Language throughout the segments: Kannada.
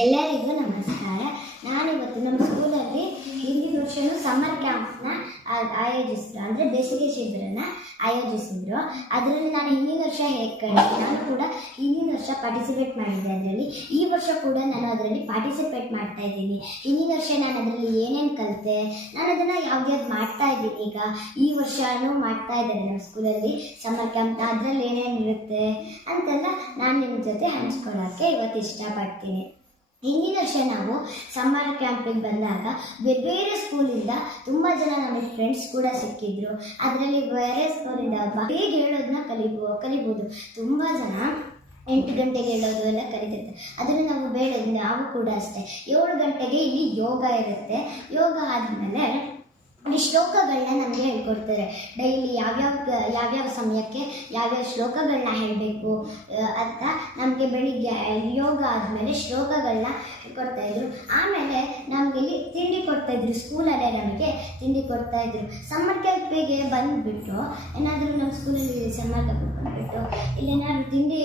ಎಲ್ಲರಿಗೂ ನಮಸ್ಕಾರ. ನಾನಿವತ್ತು ನಮ್ಮ ಸ್ಕೂಲಲ್ಲಿ ಹಿಂದಿನ ವರ್ಷವೂ ಸಮ್ಮರ್ ಕ್ಯಾಂಪ್ನ ಆಯೋಜಿಸಿದ್ರು, ಅಂದರೆ ಬೇಸಿಗೆ ಶಿಬಿರನ ಆಯೋಜಿಸಿದ್ರು. ಅದರಲ್ಲಿ ನಾನು ಹಿಂದಿನ ವರ್ಷ ಹೇಗೆ ಕಂಡೆ, ನಾನು ಕೂಡ ಹಿಂದಿನ ವರ್ಷ ಪಾರ್ಟಿಸಿಪೇಟ್ ಮಾಡಿದ್ದೆ ಅದರಲ್ಲಿ. ಈ ವರ್ಷ ಕೂಡ ನಾನು ಅದರಲ್ಲಿ ಪಾರ್ಟಿಸಿಪೇಟ್ ಮಾಡ್ತಾ ಇದ್ದೀನಿ. ಹಿಂದಿನ ವರ್ಷ ನಾನು ಅದರಲ್ಲಿ ಏನೇನು ಕಲಿತೆ, ನಾನು ಅದನ್ನು ಯಾವ್ದು ಮಾಡ್ತಾ ಇದ್ದೀನಿ. ಈಗ ಈ ವರ್ಷನೂ ಮಾಡ್ತಾ ಇದ್ದಾರೆ ನಮ್ಮ ಸ್ಕೂಲಲ್ಲಿ ಸಮ್ಮರ್ ಕ್ಯಾಂಪ್ನ. ಅದರಲ್ಲಿ ಏನೇನು ಇರುತ್ತೆ ಅಂತೆಲ್ಲ ನಾನು ನಿಮ್ಮ ಜೊತೆ ಹಂಚ್ಕೊಳ್ಳೋಕ್ಕೆ ಇವತ್ತು ಇಷ್ಟಪಡ್ತೀನಿ. ಹಿಂದಿನ ವರ್ಷ ನಾವು ಸಮ್ಮರ್ ಕ್ಯಾಂಪಿಗೆ ಬಂದಾಗ ಬೇರೆ ಬೇರೆ ಸ್ಕೂಲಿಂದ ತುಂಬ ಜನ ನಮಗೆ ಫ್ರೆಂಡ್ಸ್ ಕೂಡ ಸಿಕ್ಕಿದ್ರು. ಅದರಲ್ಲಿ ಬೇರೆ ಸ್ಕೂಲಿಂದ ಹೇಗೆ ಹೇಳೋದನ್ನ ಕಲಿಬೋದು. ತುಂಬ ಜನ 8 ಗಂಟೆಗೆ ಹೇಳೋದು ಎಲ್ಲ ಕಲಿತಿರ್ತಾರೆ. ಅದನ್ನು ನಾವು ನಾವು ಕೂಡ ಅಷ್ಟೇ 7 ಗಂಟೆಗೆ ಇಲ್ಲಿ ಯೋಗ ಇರುತ್ತೆ. ಯೋಗ ಆದಮೇಲೆ ಈ ಶ್ಲೋಕಗಳನ್ನ ನಮಗೆ ಹೇಳ್ಕೊಡ್ತಾರೆ. ಡೈಲಿ ಯಾವ್ಯಾವ ಸಮಯಕ್ಕೆ ಯಾವ್ಯಾವ ಶ್ಲೋಕಗಳನ್ನ ಹೇಳಬೇಕು ಅಂತ ನಮಗೆ ಬೆಳಿಗ್ಗೆ ಯೋಗ ಆದಮೇಲೆ ಶ್ಲೋಕಗಳನ್ನ ಕೊಡ್ತಾಯಿದ್ರು. ಆಮೇಲೆ ನಮಗೆ ಇಲ್ಲಿ ತಿಂಡಿ ಕೊಡ್ತಾಯಿದ್ರು, ಸ್ಕೂಲಲ್ಲೇ ನಮಗೆ ತಿಂಡಿ ಕೊಡ್ತಾಯಿದ್ರು. ಸಮ್ಮರ್ ಕ್ಯಾಂಪಿಗೆ ಬಂದುಬಿಟ್ಟು ಏನಾದರೂ ನಮ್ಮ ಸ್ಕೂಲಲ್ಲಿ ಸಮ್ಮರ್ ಕ್ಯಾಂಪಿಗೆ ಬಂದುಬಿಟ್ಟು ಇಲ್ಲೇನಾದ್ರು ತಿಂಡಿ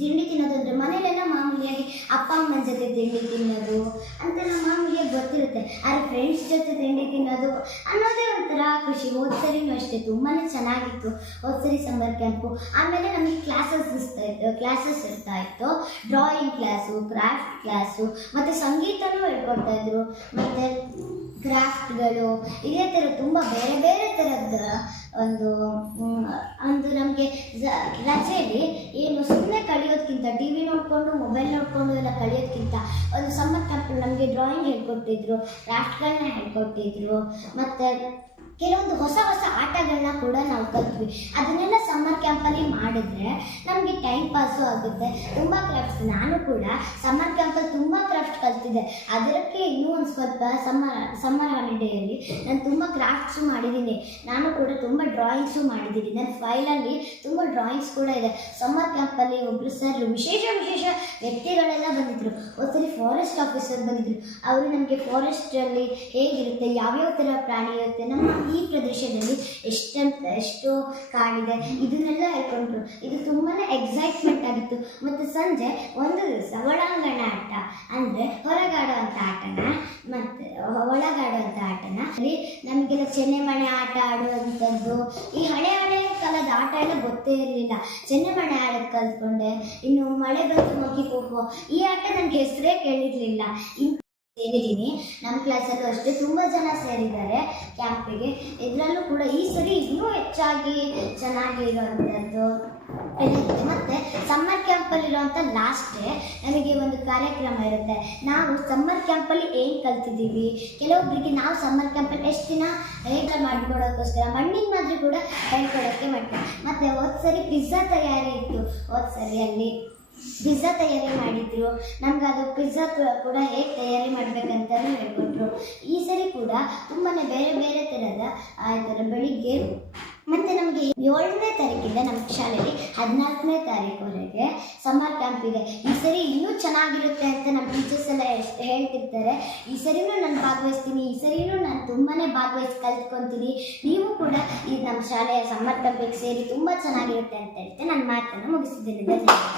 ತಿನ್ನೋದಂದ್ರೆ ಮನೇಲೆಲ್ಲ ಮಾಮೂಲಿಯಾಗಿ ಅಪ್ಪ ಅಮ್ಮನ ಜೊತೆ ತಿಂಡಿ ತಿನ್ನೋದು ಅಂತೆಲ್ಲ ಮಾಮೂಲಿಯಾಗಿ ಗೊತ್ತಿರುತ್ತೆ. ಆದರೆ ಫ್ರೆಂಡ್ಸ್ ಜೊತೆ ತಿಂಡಿ ತಿನ್ನೋದು ಅನ್ನೋದೇ ಒಂಥರ ಖುಷಿ. ಹೋದ್ಸರಿನೂ ಅಷ್ಟೇ ತುಂಬಾ ಚೆನ್ನಾಗಿತ್ತು ಹೋದ್ಸರಿ ಸಮ್ಮರ್ ಕ್ಯಾಂಪು. ಆಮೇಲೆ ನಮಗೆ ಕ್ಲಾಸಸ್ ಇರ್ತಾ ಇತ್ತು. ಡ್ರಾಯಿಂಗ್ ಕ್ಲಾಸು, ಕ್ರಾಫ್ಟ್ ಕ್ಲಾಸು, ಮತ್ತು ಸಂಗೀತನೂ ಹೇಳ್ಕೊಡ್ತಾಯಿದ್ರು, ಮತ್ತು ಕ್ರಾಫ್ಟ್ಗಳು, ಇದೇ ಥರ ತುಂಬ ಬೇರೆ ಬೇರೆ ಥರದ ಒಂದು ನಮಗೆ ರಜೆಯಲ್ಲಿ ಏನು ಸುಮ್ಮನೆ ಕಳಿಯೋದಕ್ಕಿಂತ, ಟಿ ವಿ ನೋಡಿಕೊಂಡು ಮೊಬೈಲ್ ನೋಡಿಕೊಂಡು ಎಲ್ಲ ಕಳಿಯೋದಕ್ಕಿಂತ ಒಂದು ಸಮ್ಮರ್ ಕ್ಯಾಂಪಲ್ಲಿ ನಮಗೆ ಡ್ರಾಯಿಂಗ್ ಹೇಳ್ಕೊಟ್ಟಿದ್ರು, ಕ್ರಾಫ್ಟ್ಗಳನ್ನ ಹೇಳ್ಕೊಟ್ಟಿದ್ರು, ಮತ್ತು ಕೆಲವೊಂದು ಹೊಸ ಆಟಗಳನ್ನ ಕೂಡ ನಾವು ಕಲ್ತ್ವಿ. ಅದನ್ನೆಲ್ಲ ಸಮ್ಮರ್ ಕ್ಯಾಂಪಲ್ಲಿ ಮಾಡಿದ್ರೆ ನಮಗೆ ಟೈಮ್ ಪಾಸು ಆಗುತ್ತೆ. ತುಂಬ ಕ್ರಾಫ್ಟ್ಸ್, ನಾನು ಕೂಡ ಸಮ್ಮರ್ ಕ್ಯಾಂಪಲ್ಲಿ ತುಂಬ ಕ್ರಾಫ್ಟ್ ಕಲ್ತಿದ್ದೆ. ಅದಕ್ಕೆ ಇನ್ನೂ ಒಂದು ಸ್ವಲ್ಪ ಸಮ್ಮರ್ ಹಾಲಿಡೇಯಲ್ಲಿ ನಾನು ತುಂಬ ಕ್ರಾಫ್ಟ್ಸು ಮಾಡಿದ್ದೀನಿ. ನಾನು ಕೂಡ ತುಂಬ ಡ್ರಾಯಿಂಗ್ಸು ಮಾಡಿದ್ದೀನಿ. ನನ್ನ ಫೈಲಲ್ಲಿ ತುಂಬ ಡ್ರಾಯಿಂಗ್ಸ್ ಕೂಡ ಇದೆ. ಸಮ್ಮರ್ ಕ್ಯಾಂಪಲ್ಲಿ ಒಬ್ಬರು ಸರ್ ವಿಶೇಷ ವ್ಯಕ್ತಿಗಳೆಲ್ಲ ಬಂದಿದ್ದರು. ಒಂದ್ಸರಿ ಫಾರೆಸ್ಟ್ ಆಫೀಸರ್ ಬಂದಿದ್ದರು. ಅವರು ನಮಗೆ ಫಾರೆಸ್ಟಲ್ಲಿ ಹೇಗಿರುತ್ತೆ, ಯಾವ್ಯಾವ ಥರ ಪ್ರಾಣಿ ಇರುತ್ತೆ, ನಮ್ಮ ಈ ಪ್ರದೇಶದಲ್ಲಿ ಎಷ್ಟು ಕಾಡಿದೆ ಇದನ್ನೆಲ್ಲ ಹೇಳ್ಕೊಂಡ್ರು. ಇದು ತುಂಬಾ ಎಕ್ಸೈಟ್ಮೆಂಟ್ ಆಗಿತ್ತು. ಮತ್ತು ಸಂಜೆ ಒಂದು ದಿವಸ ಒಳಾಂಗಣ ಆಟ, ಅಂದರೆ ಹೊರಗಾಡುವಂಥ ಆಟನ ಅಲ್ಲಿ ನಮಗೆಲ್ಲ ಚೆನ್ನೆಮಣೆ ಆಟ ಆಡುವಂಥದ್ದು, ಈ ಹಳೆ ಕಾಲದ ಆಟ ಎಲ್ಲ ಗೊತ್ತೇ ಇರಲಿಲ್ಲ. ಚೆನ್ನೆಮಣೆ ಆಡೋದು ಕಲ್ತ್ಕೊಂಡೆ. ಇನ್ನು ಮಳೆ ಬಂದು ಹೋಗಿ ಖೋ, ಈ ಆಟ ನನಗೆ ಹೆಸರೇ ಕೇಳಿರಲಿಲ್ಲ. ಸೇರಿದ್ದೀನಿ. ನಮ್ಮ ಕ್ಲಾಸಲ್ಲೂ ಅಷ್ಟೇ ತುಂಬ ಜನ ಸೇರಿದ್ದಾರೆ ಕ್ಯಾಂಪಿಗೆ. ಇದರಲ್ಲೂ ಕೂಡ ಈ ಸರಿ ಇನ್ನೂ ಹೆಚ್ಚಾಗಿ ಚೆನ್ನಾಗಿರುವಂಥದ್ದು ಇರುತ್ತೆ. ಮತ್ತು ಸಮ್ಮರ್ ಕ್ಯಾಂಪಲ್ಲಿರುವಂಥ ಲಾಸ್ಟ್ ಡೇ ನಮಗೆ ಒಂದು ಕಾರ್ಯಕ್ರಮ ಇರುತ್ತೆ. ನಾವು ಸಮ್ಮರ್ ಕ್ಯಾಂಪಲ್ಲಿ ಏನು ಕಲ್ತಿದ್ದೀವಿ, ಕೆಲವೊಬ್ಬರಿಗೆ ನಾವು ಸಮ್ಮರ್ ಕ್ಯಾಂಪಲ್ಲಿ ಎಷ್ಟು ದಿನ ಹೇಗೆ ಮಾಡಿಕೊಡೋಕ್ಕೋಸ್ಕರ ಮಣ್ಣಿನ ಮಾದರಿ ಕೂಡ ಹೇಳ್ಕೊಡೋಕ್ಕೆ ಮಾಡ್ತೀವಿ. ಮತ್ತು ಹೋದ್ಸರಿ ಪಿಜ್ಜಾ ತಯಾರಿ ಇತ್ತು. ಹೋದ್ಸರಿಯಲ್ಲಿ ಪಿಜ್ಜಾ ತಯಾರಿ ಮಾಡಿದ್ರು. ನಮ್ಗೆ ಅದು ಪಿಜ್ಜಾ ಕೂಡ ಹೇಗೆ ತಯಾರಿ ಮಾಡಬೇಕಂತಲೂ ಹೇಳ್ಕೊಟ್ರು. ಈ ಸರಿ ಕೂಡ ತುಂಬಾ ಬೇರೆ ಬೇರೆ ಥರದ ಆಯ್ತಾರೆ. ಬೆಳಿಗ್ಗೆ ಮತ್ತು ನಮಗೆ 7ನೇ ತಾರೀಕಿಂದ ನಮ್ಮ ಶಾಲೆಯಲ್ಲಿ 14ನೇ ತಾರೀಕುವರೆಗೆ ಸಮ್ಮರ್ ಕ್ಯಾಂಪ್ ಇದೆ. ಈ ಸರಿ ಇನ್ನೂ ಚೆನ್ನಾಗಿರುತ್ತೆ ಅಂತ ನಮ್ಮ ಟೀಚರ್ಸ್ ಎಲ್ಲ ಹೇಳ್ತಿರ್ತಾರೆ. ಈ ಸರಿನೂ ನಾನು ಭಾಗವಹಿಸ್ತೀನಿ, ಈ ಸರಿನೂ ನಾನು ತುಂಬಾ ಭಾಗವಹಿಸಿ ಕಲ್ತ್ಕೊತೀನಿ. ನೀವು ಕೂಡ ಈ ನಮ್ಮ ಶಾಲೆಯ ಸಮ್ಮರ್ ಕ್ಯಾಂಪಿಗೆ ಸೇರಿ ತುಂಬ ಚೆನ್ನಾಗಿರುತ್ತೆ ಅಂತ ಹೇಳ್ತೆ ನನ್ನ ಮಾತನ್ನು ಮುಗಿಸಿದ್ದೀನಿ. ಧನ್ಯವಾದ.